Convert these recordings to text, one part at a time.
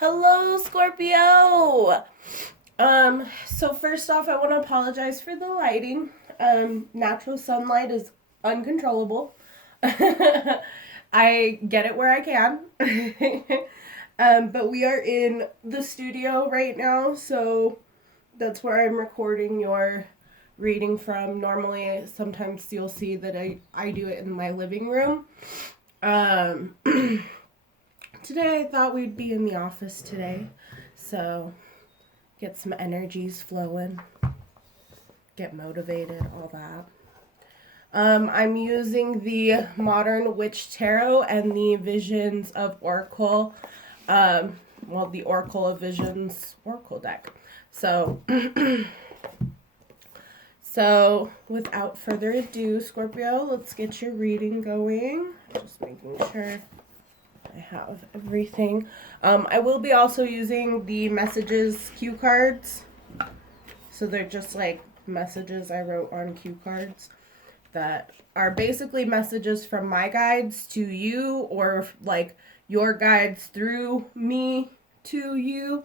Hello, Scorpio. So first off, I want to apologize for the lighting. Natural sunlight is uncontrollable. I get it where I can. But we are in the studio right now, so that's where I'm recording your reading from. Normally, sometimes you'll see that I do it in my living room. Um, Today I thought we'd be in the office today, so get some energies flowing, get motivated, all that. I'm using the Modern Witch Tarot and the Visions of Oracle, the Oracle of Visions Oracle deck. So, so without further ado, Scorpio, let's get your reading going. Just making sure I have everything. I will be also using the messages cue cards. So they're just like messages I wrote on cue cards that are basically messages from my guides to you, or like your guides through me to you.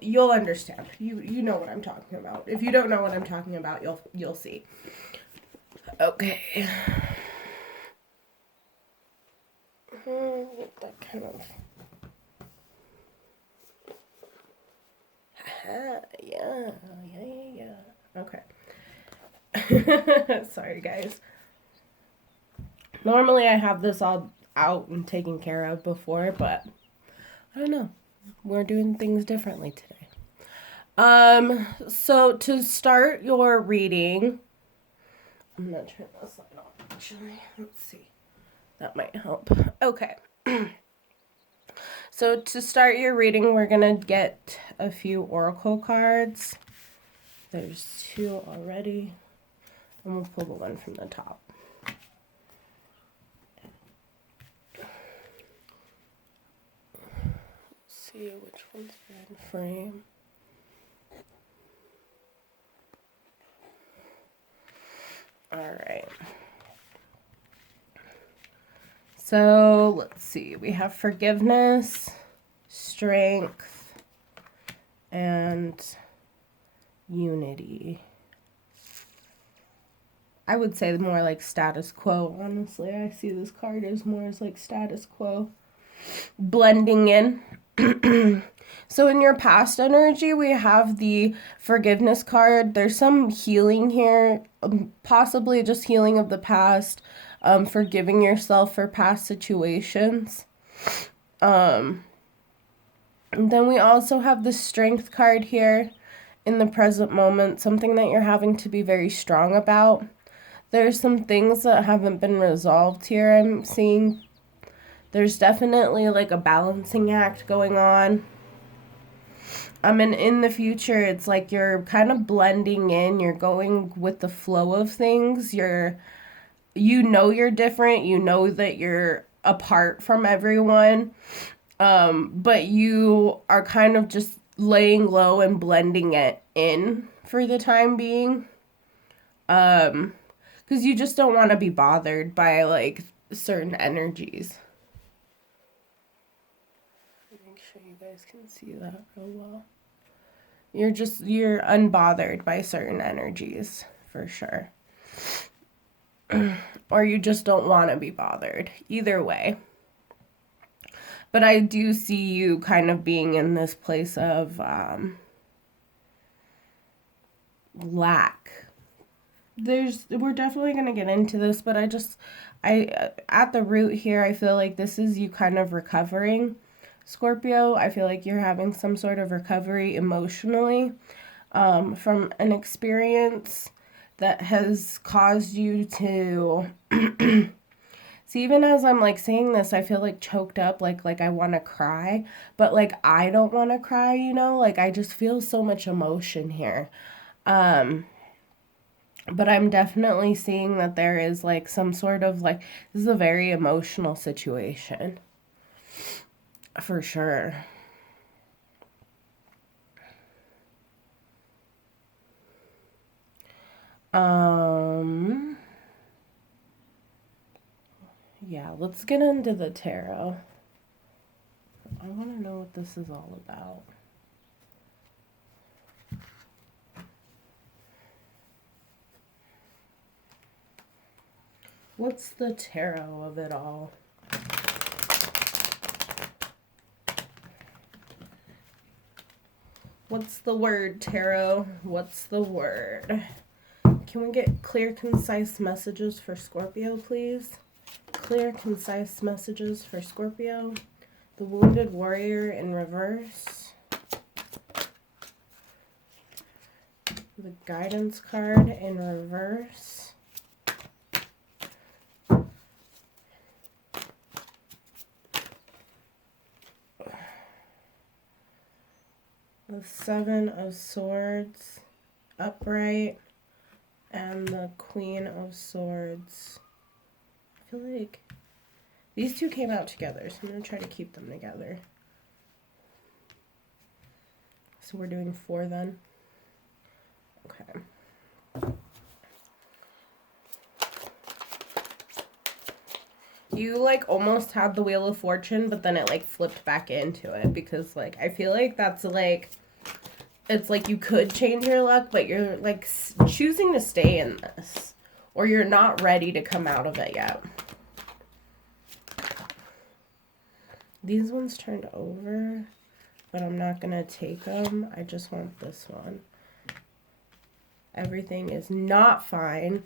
You'll understand. You know what I'm talking about. If you don't know what I'm talking about, you'll see. Okay. That kind of. Yeah. Okay. Sorry, guys. Normally I have this all out and taken care of before, but I don't know. We're doing things differently today. So to start your reading, I'm gonna turn this light on actually. Let's see. That might help. Okay. So to start your reading, we're going to get a few oracle cards. There's 2 already. And we'll pull the one from the top. Let's see which one's in frame. Alright. So, let's see. We have forgiveness, strength, and unity. I would say more like status quo, honestly. I see this card as more as like status quo. Blending in. So in your past energy, we have the forgiveness card. There's some healing here, possibly just healing of the past, forgiving yourself for past situations. And then we also have the strength card here in the present moment, something that you're having to be very strong about. There's some things that haven't been resolved here, I'm seeing. There's definitely like a balancing act going on. And in the future, it's like you're kind of blending in. You're going with the flow of things. You know you're different. You know that you're apart from everyone. But you are kind of just laying low and blending it in for the time being. Because you just don't want to be bothered by like certain energies. Make sure you guys can see that real well. You're unbothered by certain energies, for sure. Or you just don't want to be bothered. Either way. But I do see you kind of being in this place of lack. We're definitely going to get into this, but at the root here, I feel like this is you kind of recovering. Scorpio, I feel like you're having some sort of recovery emotionally from an experience that has caused you to see, even as I'm like saying this, I feel like choked up, like I want to cry, but like I don't want to cry, like I just feel so much emotion here. But I'm definitely seeing that there is like some sort of like, this is a very emotional situation. For sure. Yeah, let's get into the tarot. I want to know what this is all about. What's the tarot of it all? What's the word, tarot? What's the word? Can we get clear, concise messages for Scorpio, please? Clear, concise messages for Scorpio. The Wounded Warrior in reverse. The Guidance card in reverse. The Seven of Swords upright. And the Queen of Swords. I feel like these two came out together, so I'm going to try to keep them together. So we're doing 4 then. Okay. You like almost had the Wheel of Fortune, but then it like flipped back into it because like I feel like that's like it's like you could change your luck, but you're like choosing to stay in this, or you're not ready to come out of it yet. These ones turned over, but I'm not gonna take them. I just want this one. Everything is not fine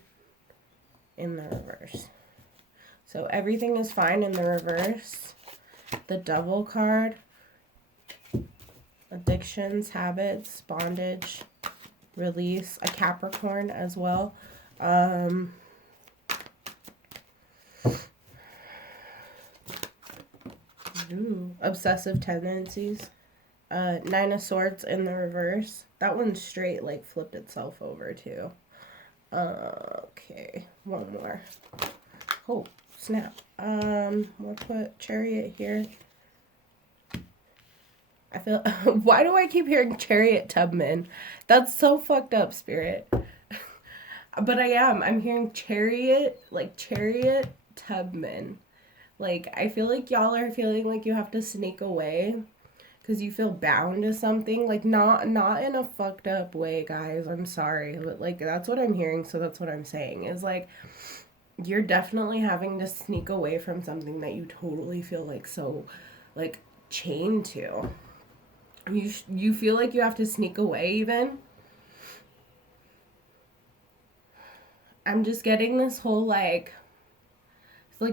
in the reverse. So everything is fine in the reverse. The Devil card. Addictions, habits, bondage, release. A Capricorn as well. Obsessive tendencies. 9 of Swords in the reverse. That one straight like flipped itself over too. Okay, one more. Oh, snap. We'll put Chariot here. I feel, why do I keep hearing Chariot Tubman? That's so fucked up, Spirit. But I'm hearing Chariot, like Chariot Tubman. Like, I feel like y'all are feeling like you have to sneak away because you feel bound to something. Like, not in a fucked up way, guys. I'm sorry. But, like, that's what I'm hearing, so that's what I'm saying. Is, like, you're definitely having to sneak away from something that you totally feel, like, so, like, chained to. You feel like you have to sneak away, even. I'm just getting this whole, like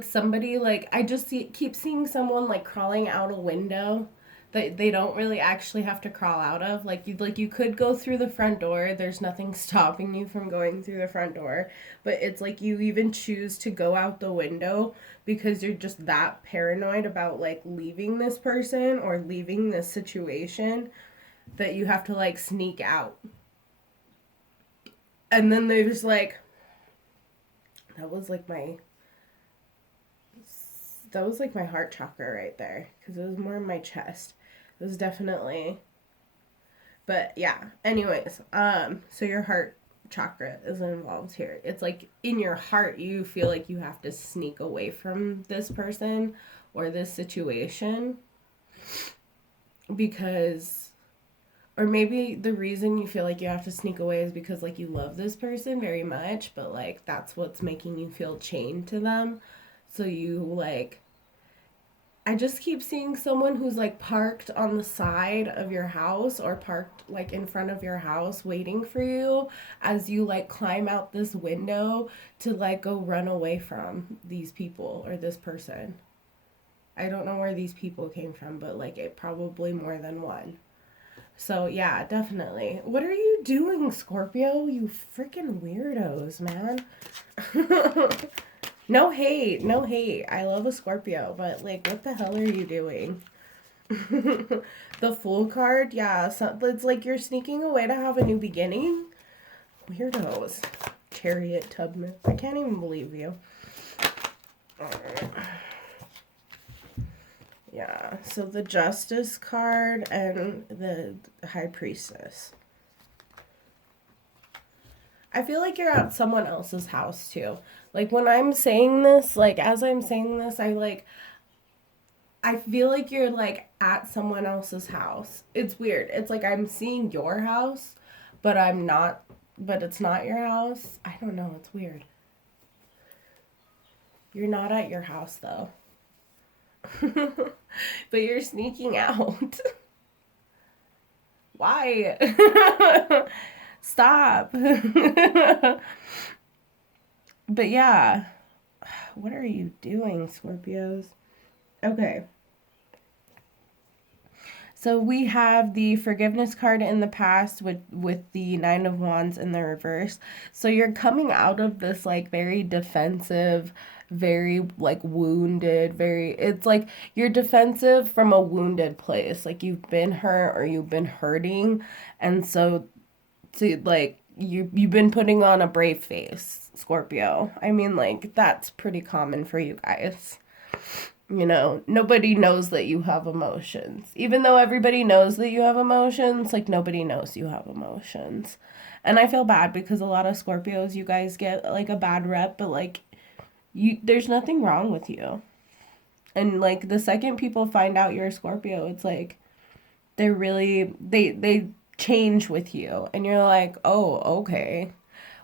somebody, like, I just keep seeing someone, like, crawling out a window that they don't really actually have to crawl out of. Like, you could go through the front door. There's nothing stopping you from going through the front door. But it's like you even choose to go out the window because you're just that paranoid about, like, leaving this person or leaving this situation that you have to, like, sneak out. And then they just, like, that was like my heart chakra right there, because it was more in my chest. It was definitely, but yeah, anyways, so your heart chakra is involved here. It's like in your heart you feel like you have to sneak away from this person or this situation because, or maybe the reason you feel like you have to sneak away is because, like, you love this person very much, but, like, that's what's making you feel chained to them. So you, like, I just keep seeing someone who's, like, parked on the side of your house or parked, like, in front of your house waiting for you as you, like, climb out this window to, like, go run away from these people or this person. I don't know where these people came from, but, like, it probably more than one. So, yeah, definitely. What are you doing, Scorpio? You freaking weirdos, man. No hate, no hate. I love a Scorpio, but, like, what the hell are you doing? The Fool card, yeah, so it's like you're sneaking away to have a new beginning. Weirdos. Chariot Tubman. I can't even believe you. Yeah, so the Justice card and the High Priestess. I feel like you're at someone else's house too. Like when I'm saying this, like as I'm saying this, I feel like you're like at someone else's house. It's weird. It's like I'm seeing your house, but I'm not, but it's not your house. I don't know. It's weird. You're not at your house though. But you're sneaking out. Why? Stop. But yeah, what are you doing, Scorpios? Okay. So we have the forgiveness card in the past with the Nine of Wands in the reverse. So you're coming out of this like very defensive, very like wounded, very it's like you're defensive from a wounded place. Like you've been hurt or you've been hurting, and so to like you've been putting on a brave face, Scorpio. I mean like that's pretty common for you guys. You know, nobody knows that you have emotions. Even though everybody knows that you have emotions, like nobody knows you have emotions. And I feel bad because a lot of Scorpios, you guys get like a bad rep, but like you there's nothing wrong with you. And like the second people find out you're a Scorpio, it's like they're really they change with you and you're like, "Oh, okay."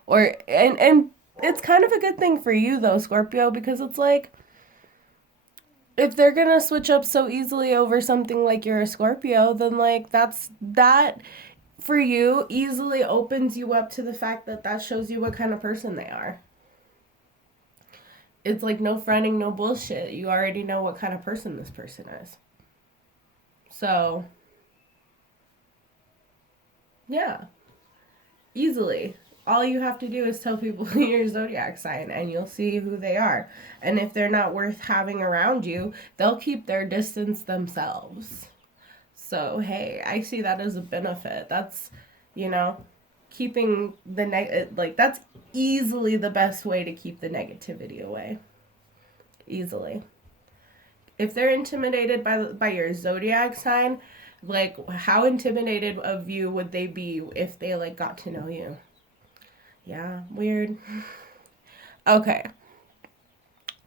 Or and it's kind of a good thing for you though, Scorpio, because it's like if they're gonna switch up so easily over something like you're a Scorpio, then like that for you easily opens you up to the fact that that shows you what kind of person they are. It's like no fronting, no bullshit. You already know what kind of person this person is. So, yeah, easily. All you have to do is tell people your zodiac sign and you'll see who they are. And if they're not worth having around you, they'll keep their distance themselves. So, hey, I see that as a benefit. That's, you know, keeping the like that's easily the best way to keep the negativity away. Easily. If they're intimidated by your zodiac sign, like how intimidated of you would they be if they like got to know you? Yeah, weird. Okay.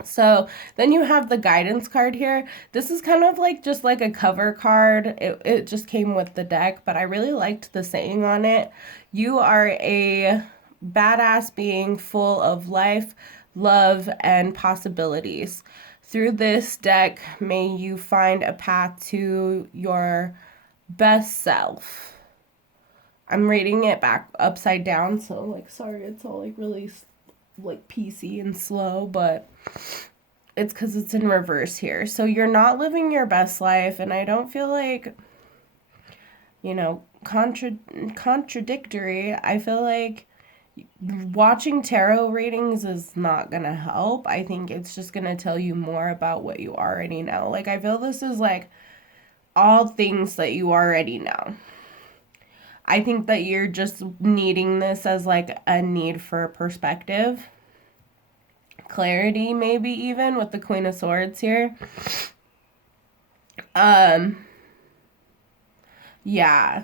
So then you have the guidance card here. This is kind of like just like a cover card. It just came with the deck, but I really liked the saying on it. You are a badass being full of life, love, and possibilities. Through this deck, may you find a path to your best self. I'm reading it back upside down, so like sorry, it's all like really like PC and slow, but it's because it's in reverse here. So you're not living your best life, and I don't feel like, you know, contradictory. I feel like watching tarot readings is not gonna help. I think it's just gonna tell you more about what you already know. Like I feel this is like all things that you already know. I think that you're just needing this as like a need for perspective, clarity, maybe even with the Queen of Swords here. Yeah.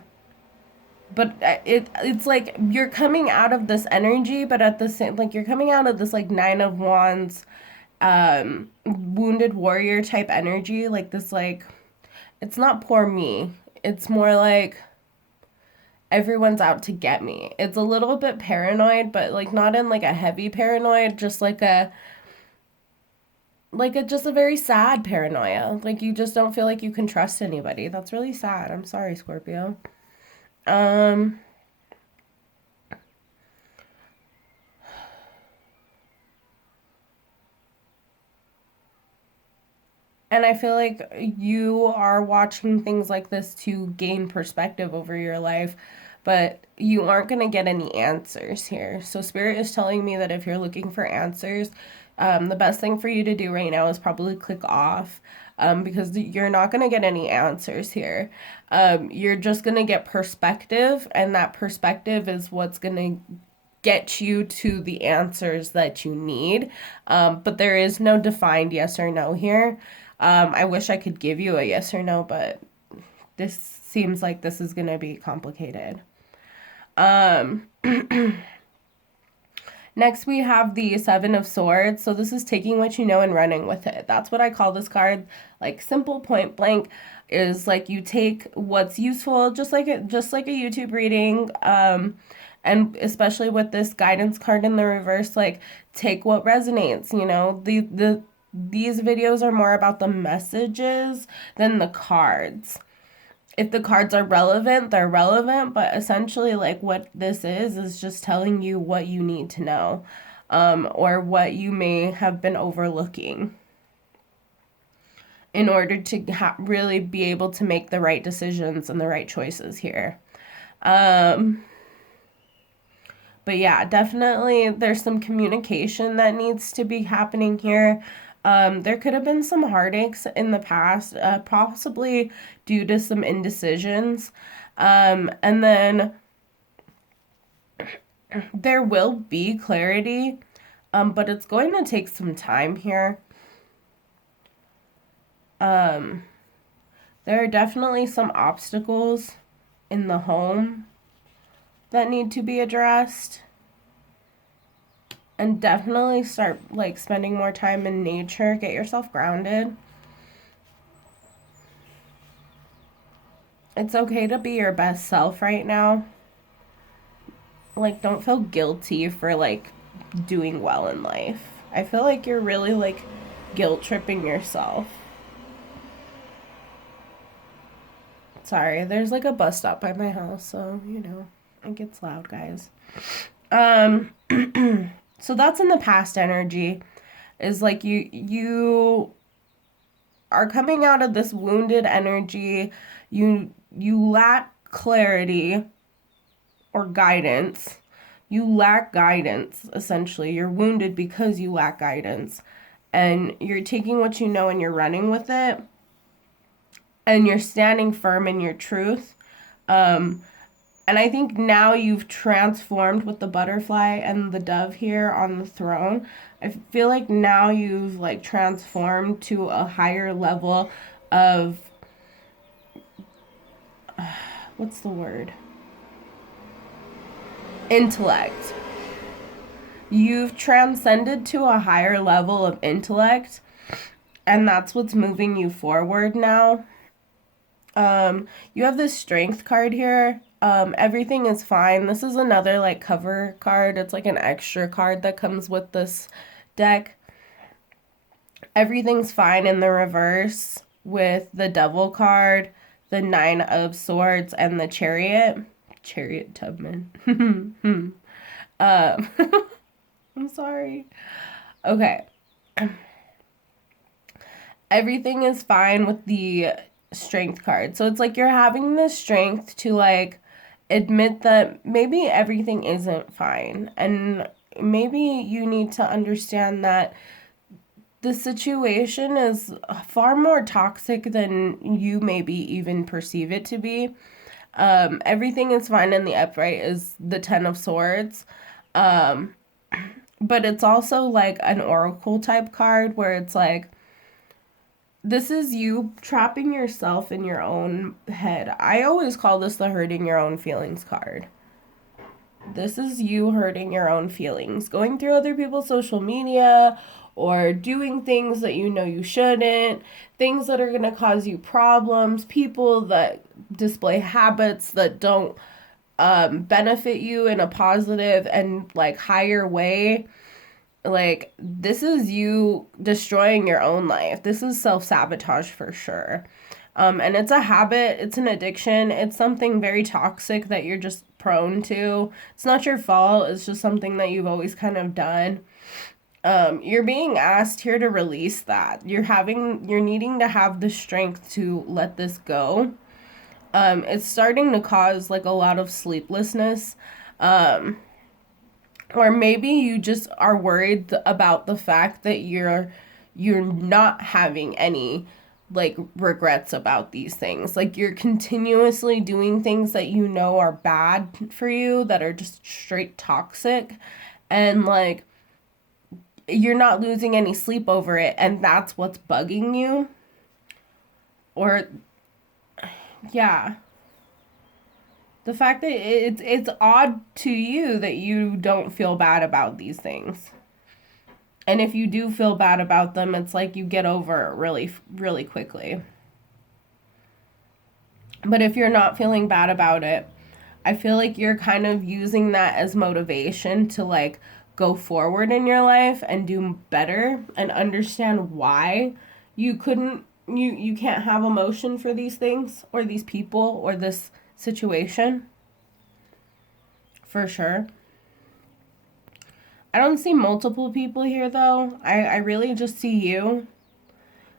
But it's like you're coming out of this energy, but at the same like you're coming out of this like Nine of Wands wounded warrior type energy, like this like it's not poor me. It's more like everyone's out to get me. It's a little bit paranoid, but like not in like a heavy paranoid, just like a just a very sad paranoia. Like you just don't feel like you can trust anybody. That's really sad. I'm sorry, Scorpio. Um and I feel like you are watching things like this to gain perspective over your life, but you aren't going to get any answers here. So, Spirit is telling me that if you're looking for answers, the best thing for you to do right now is probably click off because you're not going to get any answers here. You're just going to get perspective, and that perspective is what's going to get you to the answers that you need. But there is no defined yes or no here. I wish I could give you a yes or no, but this seems like this is going to be complicated. Um, Next, we have the Seven of Swords. So this is taking what you know and running with it. That's what I call this card. Like, simple, point blank, is like you take what's useful, just like a YouTube reading. And especially with this guidance card in the reverse, like, take what resonates. You know, these videos are more about the messages than the cards. If the cards are relevant, they're relevant, but essentially, like, what this is just telling you what you need to know, or what you may have been overlooking in order to really be able to make the right decisions and the right choices here. But yeah, definitely there's some communication that needs to be happening here. There could have been some heartaches in the past, possibly due to some indecisions. And then there will be clarity, but it's going to take some time here. There are definitely some obstacles in the home that need to be addressed. And definitely start, like, spending more time in nature. Get yourself grounded. It's okay to be your best self right now. Like, don't feel guilty for, like, doing well in life. I feel like you're really, like, guilt tripping yourself. Sorry, there's, like, a bus stop by my house, so, you know, it gets loud, guys. So that's in the past energy, is like you are coming out of this wounded energy. You lack clarity or guidance. You lack guidance, essentially. You're wounded because you lack guidance. And you're taking what you know and you're running with it. And you're standing firm in your truth. And I think now you've transformed with the butterfly and the dove here on the throne. I feel like now you've, like, transformed to a higher level of, what's the word? Intellect. You've transcended to a higher level of intellect, and that's what's moving you forward now. You have this strength card here. Everything is fine. This is another, like, cover card. It's like an extra card that comes with this deck. Everything's fine in the reverse with the Devil card, the Nine of Swords, and the Chariot. Chariot Tubman. I'm sorry. Okay. Everything is fine with the strength card. So it's like you're having the strength to, like, admit that maybe everything isn't fine, and maybe you need to understand that the situation is far more toxic than you maybe even perceive it to be. Everything is fine in the upright is the Ten of Swords. But it's also like an oracle type card where it's like, this is you trapping yourself in your own head. I always call this the hurting your own feelings card. This is you hurting your own feelings, going through other people's social media or doing things that you know you shouldn't, things that are going to cause you problems, people that display habits that don't benefit you in a positive and, like, higher way. Like, this is you destroying your own life. This is self-sabotage for sure. And it's a habit, it's an addiction, it's something very toxic that you're just prone to. It's not your fault, it's just something that you've always kind of done. You're being asked here to release that. You're needing to have the strength to let this go. It's starting to cause, like, a lot of sleeplessness. Or maybe you just are worried about the fact that you're not having any, like, regrets about these things. Like, you're continuously doing things that you know are bad for you, that are just straight toxic, and, like, you're not losing any sleep over it, and that's what's bugging you. Or, yeah. The fact that it's odd to you that you don't feel bad about these things. And if you do feel bad about them, it's like you get over it really, really quickly. But if you're not feeling bad about it, I feel like you're kind of using that as motivation to like go forward in your life and do better and understand why you can't have emotion for these things or these people or this situation. For sure. I don't see multiple people here though. I really just see you.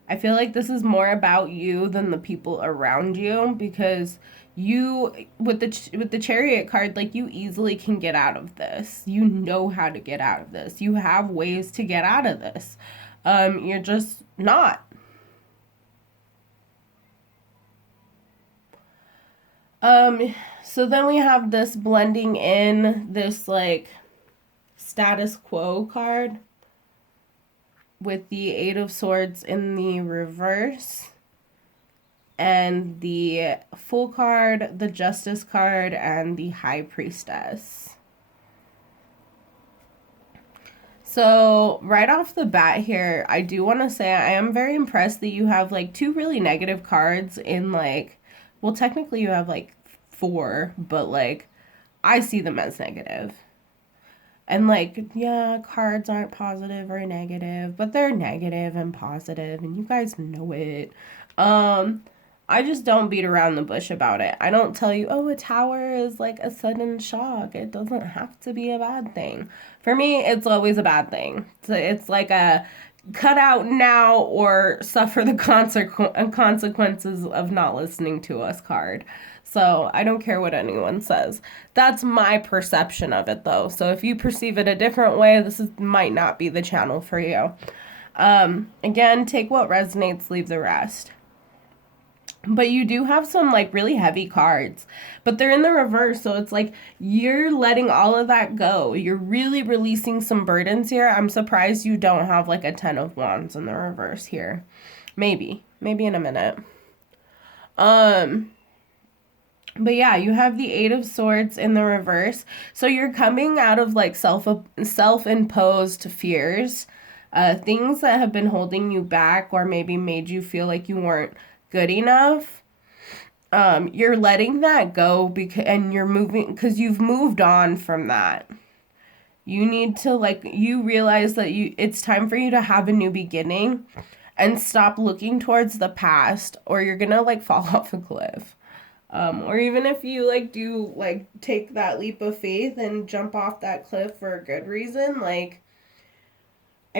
I feel like this is more about you than the people around you, because you with the Chariot card, like, you easily can get out of this. You know how to get out of this. You have ways to get out of this. You're just not. So then we have this blending in, this like status quo card with the Eight of Swords in the reverse, and the Fool card, the Justice card, and the High Priestess. So right off the bat here, I do want to say I am very impressed that you have like two really negative cards in like, well, technically you have like four, but like I see them as negative. And like, yeah, cards aren't positive or negative, but they're negative and positive, and you guys know it. I just don't beat around the bush about it. I don't tell you, oh, a tower is like a sudden shock. It doesn't have to be a bad thing. For me, it's always a bad thing. So it's like a cut out now or suffer the consequences of not listening to us card. So I don't care what anyone says. That's my perception of it, though. So if you perceive it a different way, might not be the channel for you. Again, take what resonates, leave the rest. But you do have some like really heavy cards, but they're in the reverse. So it's like you're letting all of that go. You're really releasing some burdens here. I'm surprised you don't have like a 10 of Wands in the reverse here. Maybe in a minute. But yeah, you have the Eight of Swords in the reverse. So you're coming out of like self-imposed fears, things that have been holding you back or maybe made you feel like you weren't good enough. You're letting that go and you're moving because you've moved on from that. You need to you realize that it's time for you to have a new beginning and stop looking towards the past, or you're gonna like fall off a cliff. Or even if you do take that leap of faith and jump off that cliff for a good reason, I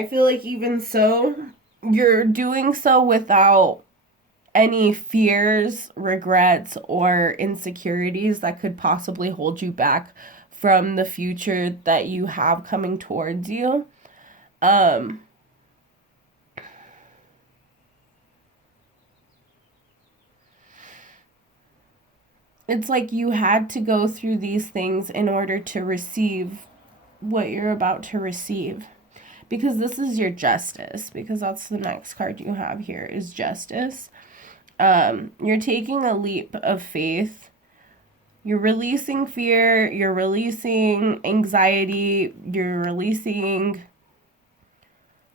feel like even so, you're doing so without any fears, regrets, or insecurities that could possibly hold you back from the future that you have coming towards you. It's like you had to go through these things in order to receive what you're about to receive. Because this is your Justice. Because that's the next card you have here is Justice. You're taking a leap of faith. You're releasing fear. You're releasing anxiety. You're releasing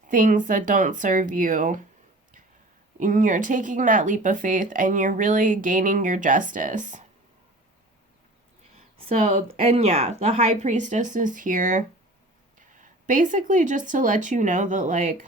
things that don't serve you. And you're taking that leap of faith and you're really gaining your justice. So, and yeah, the High Priestess is here. Basically just to let you know that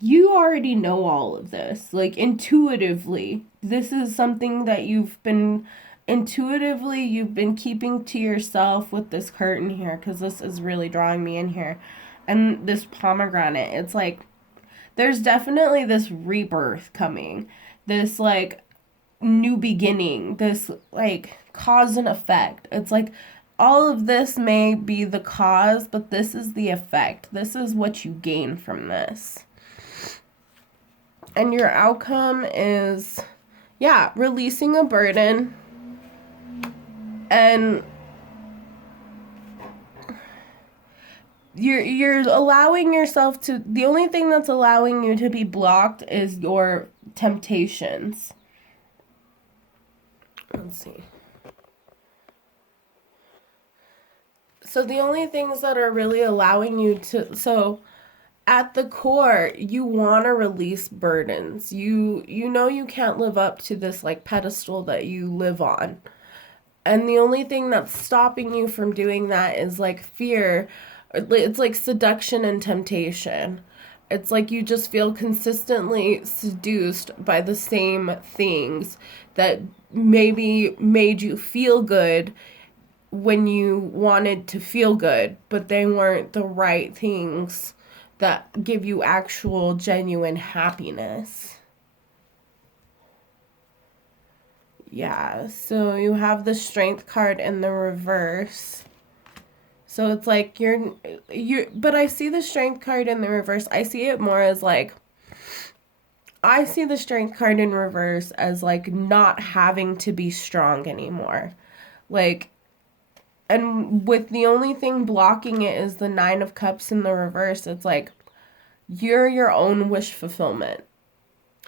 you already know all of this. Intuitively, this is something that you've been keeping to yourself with this curtain here, because this is really drawing me in here. And this pomegranate, it's there's definitely this rebirth coming. This new beginning, this cause and effect. It's all of this may be the cause, but this is the effect. This is what you gain from this. And your outcome is, yeah, releasing a burden and you're allowing yourself to, the only thing that's allowing you to be blocked is your temptations. Let's see. So the only things that are really allowing you to, so at the core, you want to release burdens. You know you can't live up to this like pedestal that you live on. And the only thing that's stopping you from doing that is like fear. It's like seduction and temptation. It's like you just feel consistently seduced by the same things that maybe made you feel good when you wanted to feel good, but they weren't the right things that give you actual genuine happiness. Yeah, so you have the Strength card in the reverse. So it's like but I see the Strength card in the reverse. I see it more as like, I see the Strength card in reverse as like not having to be strong anymore. Like, and with the only thing blocking it is the Nine of Cups in the reverse. It's like you're your own wish fulfillment.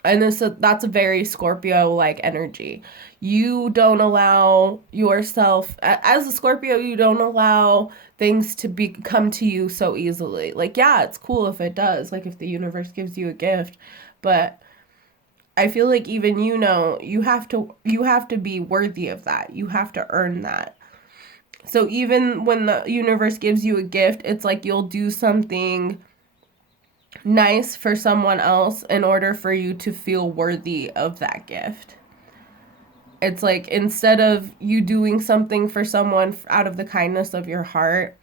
And that's a very Scorpio like energy. You don't allow yourself, as a Scorpio, you don't allow things to come to you so easily. Like, yeah, it's cool if it does, like if the universe gives you a gift, but I feel like even you have to be worthy of that. You have to earn that. So even when the universe gives you a gift, it's like you'll do something nice for someone else in order for you to feel worthy of that gift. It's like instead of you doing something for someone out of the kindness of your heart,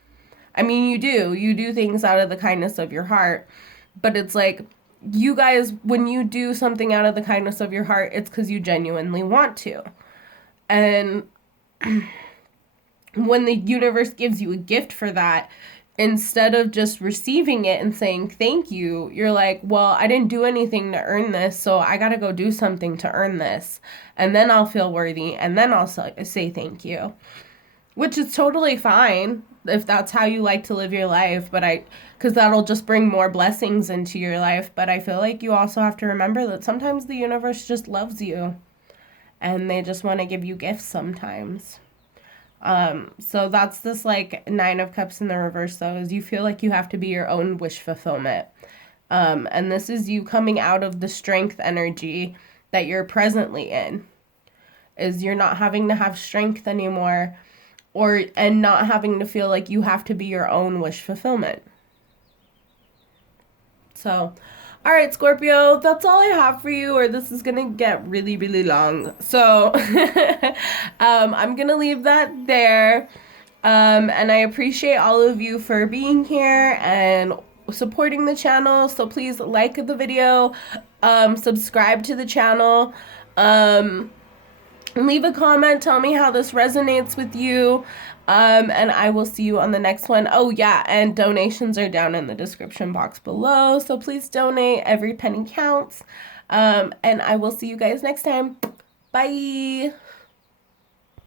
I mean, you do things out of the kindness of your heart, but it's like you guys, when you do something out of the kindness of your heart, it's because you genuinely want to. And when the universe gives you a gift for that, instead of just receiving it and saying thank you, you're like, well, I didn't do anything to earn this, so I gotta go do something to earn this. And then I'll feel worthy, and then I'll say thank you. Which is totally fine if that's how you like to live your life, because that'll just bring more blessings into your life. But I feel like you also have to remember that sometimes the universe just loves you, and they just want to give you gifts sometimes. So that's this like Nine of Cups in the reverse though, is you feel like you have to be your own wish fulfillment. And this is you coming out of the Strength energy that you're presently in, is you're not having to have strength anymore, and not having to feel like you have to be your own wish fulfillment. So, all right, Scorpio, that's all I have for you, or this is going to get really, really long. So, I'm going to leave that there. And I appreciate all of you for being here and supporting the channel. So please like the video, subscribe to the channel, leave a comment, tell me how this resonates with you. And I will see you on the next one. Oh yeah, and donations are down in the description box below, so please donate. Every penny counts. And I will see you guys next time. Bye.